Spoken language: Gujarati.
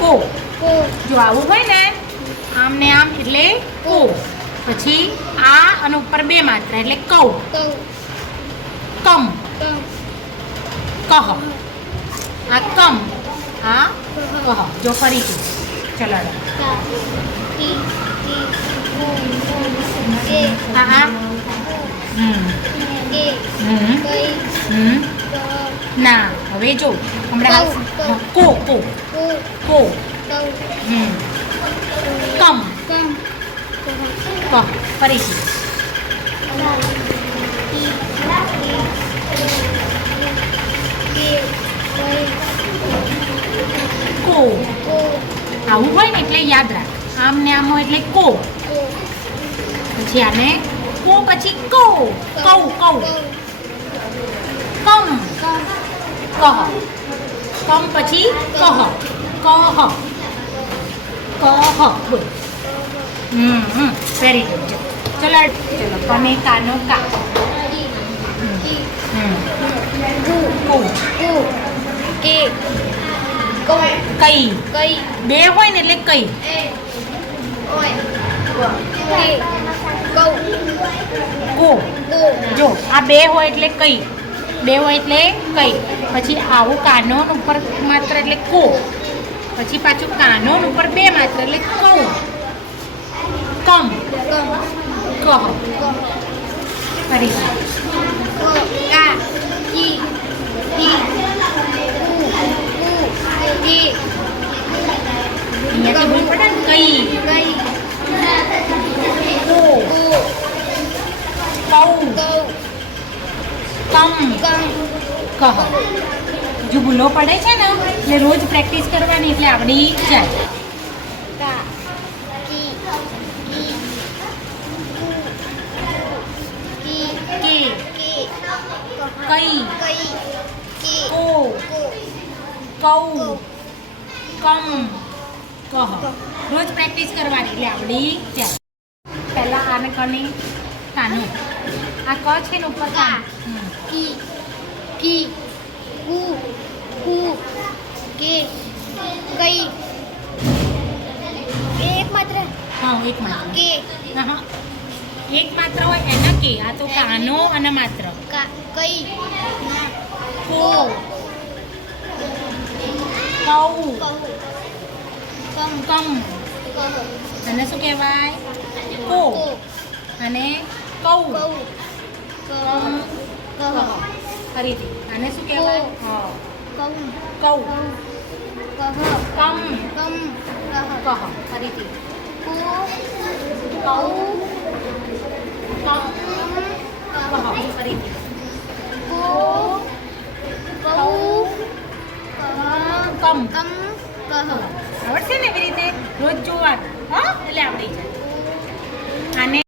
કો. જો આવું હોય ને આમ ને આમ એટલે કો. પછી આ અને ઉપર બે માત્ર એટલે કૌ. કમ. કહ. આ કમ. આ કહ. જો ફરીથી ચલો હા ના હવે જો હમણાં કો કો કો કમ કહ ફરીથી કો. આવું હોય ને એટલે યાદ રાખ આમ ને આમ હોય એટલે કો. પછી આને કો પછી કો કૌ કૌ. કમ કહ. કમ પછી કહ કહ કહ. બોલ વેરી ગુડ. ચલો ચલો તમે કાનો કા. કઈ. બે હોય ને એટલે કઈ. કો. જો આ બે હોય એટલે કઈ. બે હોય એટલે કઈ. પછી આવું કાનો ઉપર માત્ર એટલે કો. પછી પાછું કાનો ઉપર બે માત્ર એટલે કૌ. કમ કહ ફરી અહીંયાથી બોલ પડે ને કઈ. કો કૌ કમ કહ. જો ભૂલો પડે છે ને એટલે રોજ પ્રેક્ટિસ કરવાની એટલે આવડી જાય. કઈ કો કૌ કમ કહ. રોજ પ્રેક્ટિસ કરવાની એટલે આવડી જાય. પહેલા આને કને કાનું. આ ક છે ને ઉપર કાન. એક માત્ર હા એક માત્ર હા એક માત્ર હોય એના કે. આ તો કાનો અને માત્ર. કઈ કો કૌ કમ. અને શું કહેવાય કો. અને કૌ કમ કહ. ફરીથી આને શું કહેવાય કૌ કમ કહ. ફરીથી કૌ કમ કહ. ફરીથી કમ. આવડશે ને એવી રીતે રોજ જોવાનું હા એટલે આવડી જાય. આને